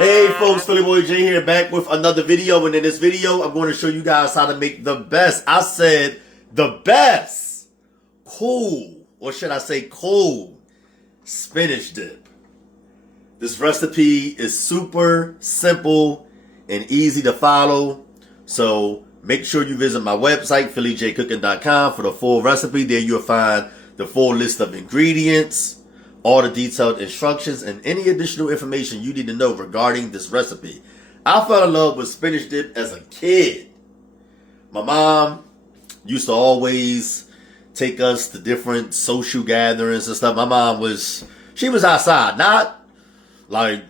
Hey folks, Philly Boy J here, back with another video, and in this video I'm going to show you guys how to make the best, I said the best, cool, or should I say cold, spinach dip. This recipe is super simple and easy to follow, so make sure you visit my website, PhillyJCooking.com, for the full recipe. There you'll find the full list of ingredients, all the detailed instructions, and any additional information you need to know regarding this recipe. I fell in love with spinach dip as a kid. My mom used to always take us to different social gatherings and stuff. My mom she was outside, not like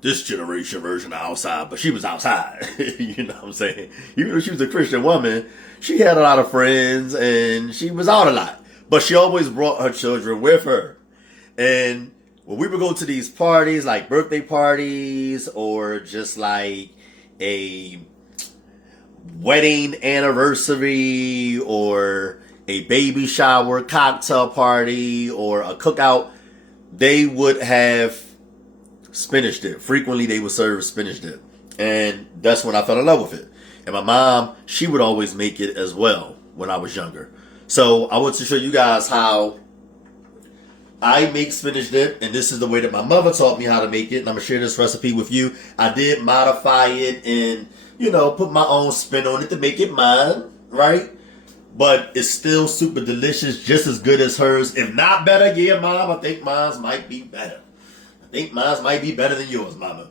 this generation version of outside, but she was outside. You know what I'm saying? Even though she was a Christian woman, she had a lot of friends and she was out a lot. But she always brought her children with her. And when we would go to these parties, like birthday parties or just like a wedding anniversary or a baby shower, cocktail party, or a cookout, they would have spinach dip. Frequently, they would serve spinach dip. And that's when I fell in love with it. And my mom, she would always make it as well when I was younger. So I want to show you guys how I make spinach dip, and this is the way that my mother taught me how to make it, and I'm going to share this recipe with you. I did modify it and, put my own spin on it to make it mine, right? But it's still super delicious, just as good as hers. If not better, yeah, Mom, I think mine might be better. I think mine might be better than yours, Mama.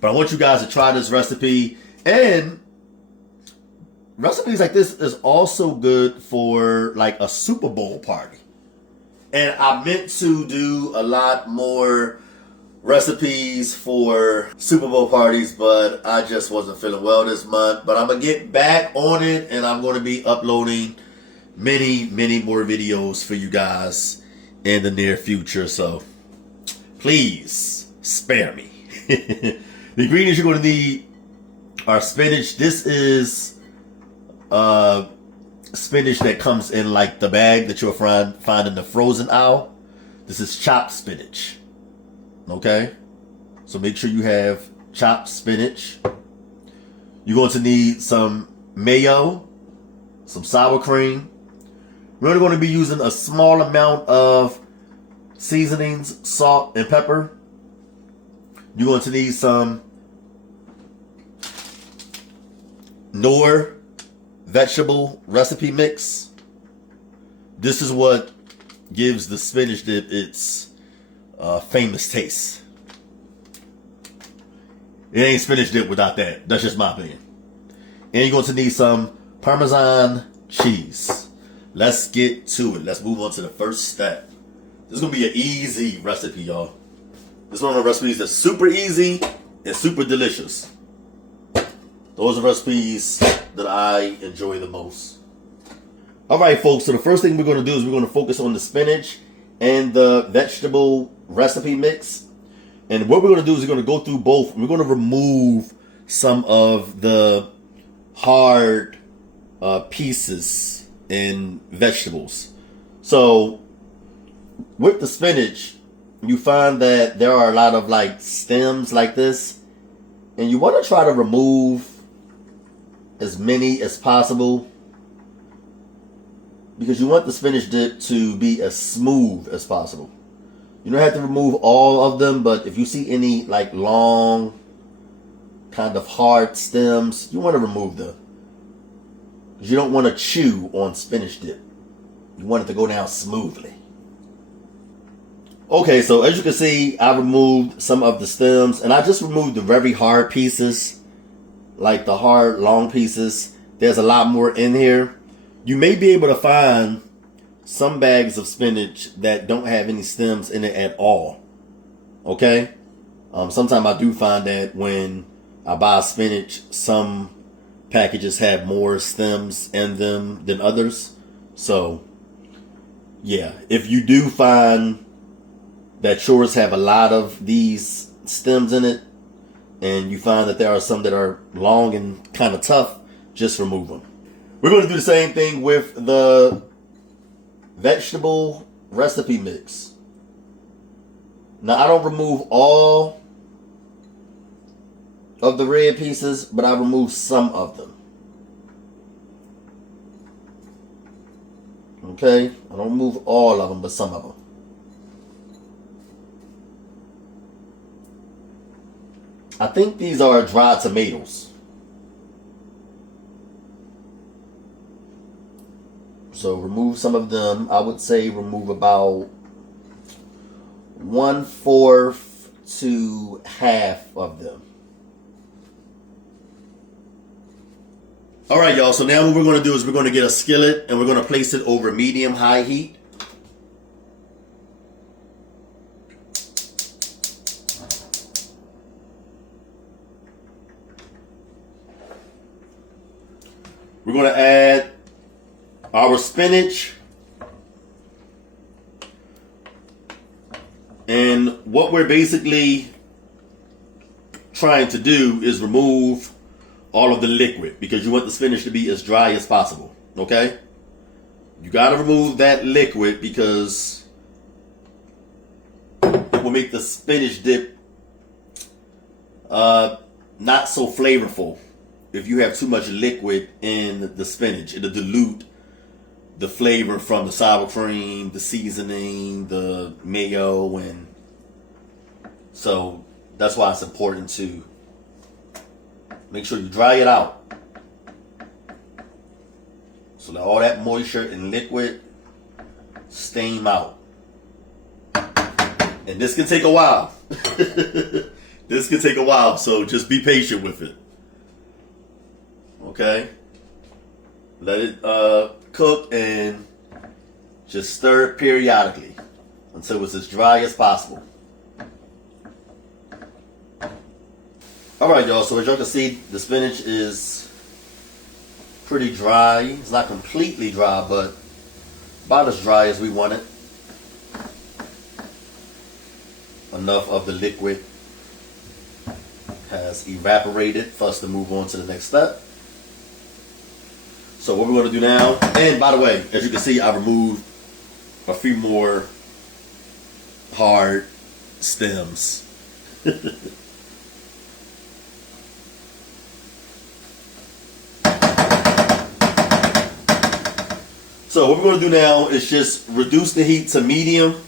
But I want you guys to try this recipe, and recipes like this is also good for like a Super Bowl party. And I meant to do a lot more recipes for Super Bowl parties, but I just wasn't feeling well this month. But I'm going to get back on it, and I'm going to be uploading many, many more videos for you guys in the near future. So please spare me. The ingredients you're going to need are spinach. This is spinach that comes in like the bag that you'll find in the frozen aisle. This is chopped spinach. Okay? So make sure you have chopped spinach. You're going to need some mayo, some sour cream. We're only going to be using a small amount of seasonings, salt, and pepper. You're going to need some Knorr vegetable recipe mix. This is what gives the spinach dip its famous taste. It ain't spinach dip without that. That's just my opinion. And you're going to need some Parmesan cheese. Let's get to it. Let's move on to the first step. This is going to be an easy recipe, y'all. This is one of the recipes that's super easy and super delicious. Those are recipes that I enjoy the most. All right, folks. So the first thing we're going to do is we're going to focus on the spinach and the vegetable recipe mix. And what we're going to do is we're going to go through both. We're going to remove some of the hard pieces in vegetables. So with the spinach, you find that there are a lot of like stems like this. And you want to try to remove as many as possible, because you want the spinach dip to be as smooth as possible. You don't have to remove all of them, but if you see any like long, kind of hard stems, you want to remove them. Because you don't want to chew on spinach dip. You want it to go down smoothly. Okay, so as you can see, I removed some of the stems, and I just removed the very hard pieces. Like the hard, long pieces. There's a lot more in here. You may be able to find some bags of spinach that don't have any stems in it at all. Okay? Sometimes I do find that when I buy spinach, some packages have more stems in them than others. So, yeah. If you do find that yours have a lot of these stems in it, and you find that there are some that are long and kind of tough, just remove them. We're going to do the same thing with the vegetable recipe mix. Now, I don't remove all of the red pieces, but I removed some of them. Okay, I don't remove all of them, but some of them. I think these are dried tomatoes. So remove some of them. I would say remove about 1/4 to half of them. All right, y'all. So now what we're going to do is we're going to get a skillet and we're going to place it over medium-high heat. We're going to add our spinach. And what we're basically trying to do is remove all of the liquid because you want the spinach to be as dry as possible. Okay? You got to remove that liquid because it will make the spinach dip not so flavorful. If you have too much liquid in the spinach, it'll dilute the flavor from the sour cream, the seasoning, the mayo, and so that's why it's important to make sure you dry it out so that all that moisture and liquid steam out. And this can take a while. This can take a while, so just be patient with it. Okay, let it cook and just stir it periodically until it's as dry as possible. All right, y'all. So as y'all can see, the spinach is pretty dry. It's not completely dry, but about as dry as we want it. Enough of the liquid has evaporated for us to move on to the next step. So what we're going to do now, and by the way, as you can see, I removed a few more hard stems. So what we're going to do now is just reduce the heat to medium.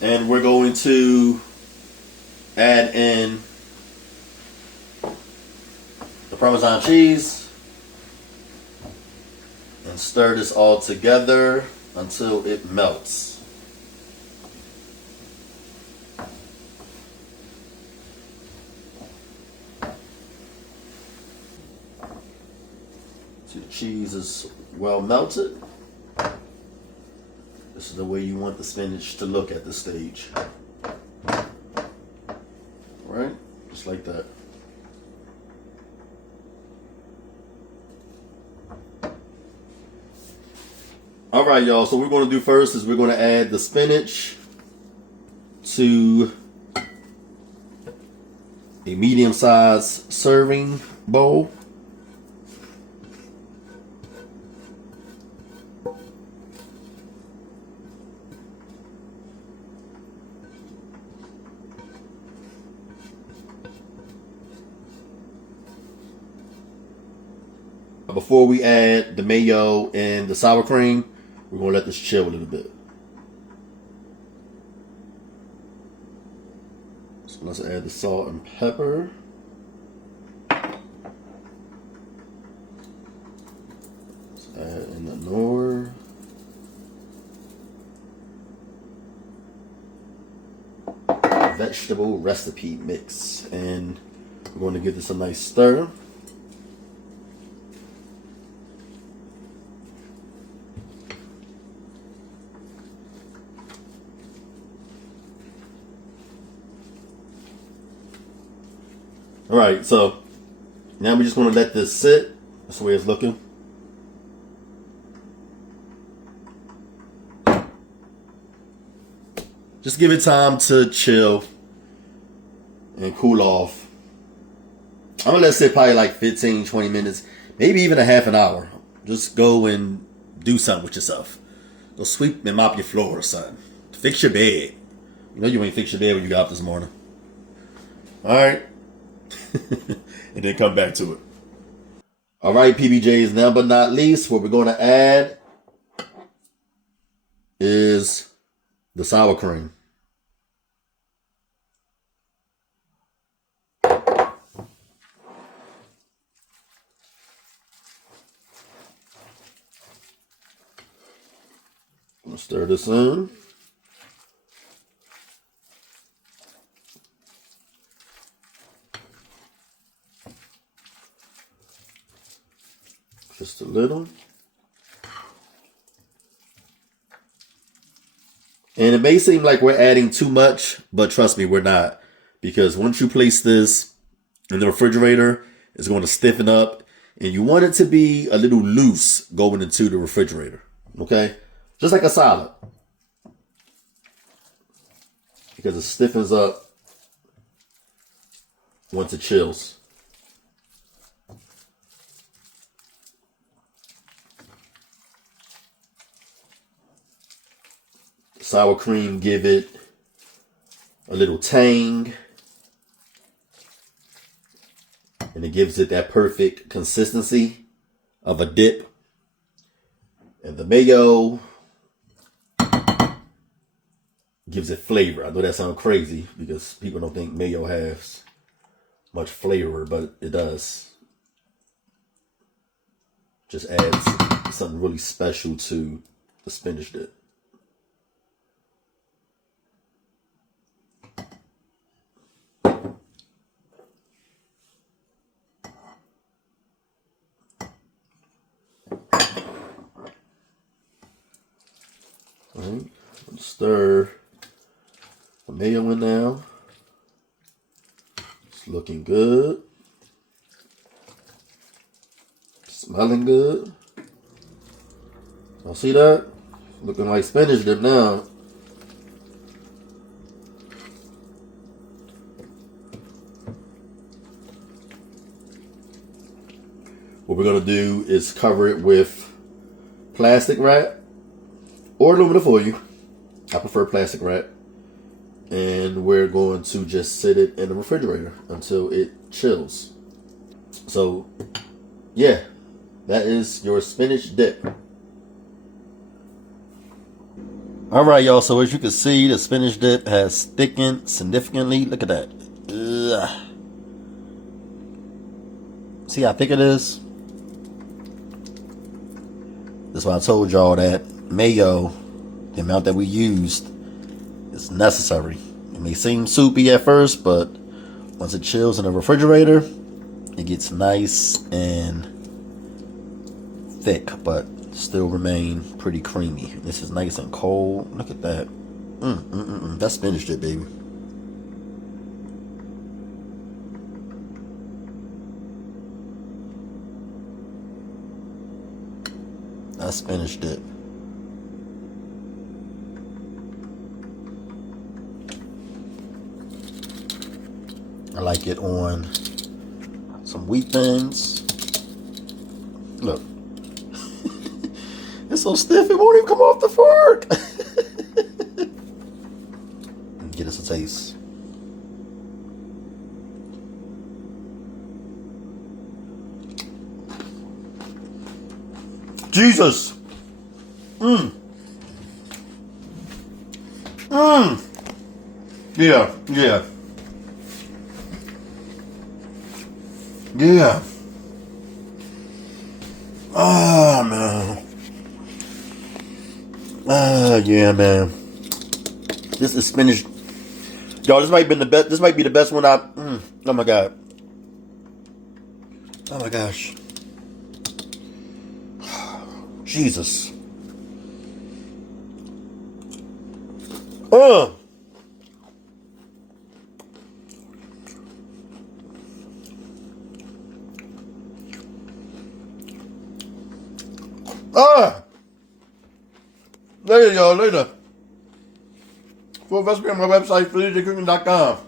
And we're going to add in the Parmesan cheese and stir this all together until it melts. So the cheese is well melted. This is the way you want the spinach to look at this stage. Right? Just like that. All right, y'all. So what we're going to do first is we're going to add the spinach to a medium-sized serving bowl. Before we add the mayo and the sour cream, we're going to let this chill a little bit. So let's add the salt and pepper. Let's add in the Knorr. Vegetable recipe mix. And we're going to give this a nice stir. All right, so now we're just going to let this sit. That's the way it's looking. Just give it time to chill and cool off. I'm going to let it sit probably like 15, 20 minutes, maybe even a half an hour. Just go and do something with yourself. Go sweep and mop your floor or something. Fix your bed. You know you ain't fix your bed when you got up this morning. All right. And then come back to it. All right, PBJs, now but not least, what we're going to add is the sour cream. I'm going to stir this in. Just a little. And it may seem like we're adding too much, but trust me, we're not. Because once you place this in the refrigerator, it's going to stiffen up. And you want it to be a little loose going into the refrigerator. Okay? Just like a salad. Because it stiffens up once it chills. Sour cream give it a little tang. And it gives it that perfect consistency of a dip. And the mayo gives it flavor. I know that sounds crazy because people don't think mayo has much flavor, but it does. Just adds something really special to the spinach dip. Alright, stir the mayo in now. It's looking good. Smelling good. Y'all see that? Looking like spinach dip now. What we're going to do is cover it with plastic wrap or aluminum foil. I prefer plastic wrap. And we're going to just sit it in the refrigerator until it chills. So, yeah, that is your spinach dip. All right, y'all. So as you can see, the spinach dip has thickened significantly. Look at that. Ugh. See how thick it is? That's why I told y'all that mayo, the amount that we used, is necessary. It may seem soupy at first, but once it chills in the refrigerator, it gets nice and thick, but still remain pretty creamy. This is nice and cold. Look at that. That's spinach dip, baby. That's spinach dip. I like it on some wheat thins. Look. It's so stiff it won't even come off the fork. Get us a taste. Jesus. Yeah. Oh, man. Yeah, man. This is spinach. Y'all, this might be the best. This might be the best one I. Oh my god. Oh my gosh. Jesus. Later, y'all. Later. Full recipe on my website, PhillyJCook.com.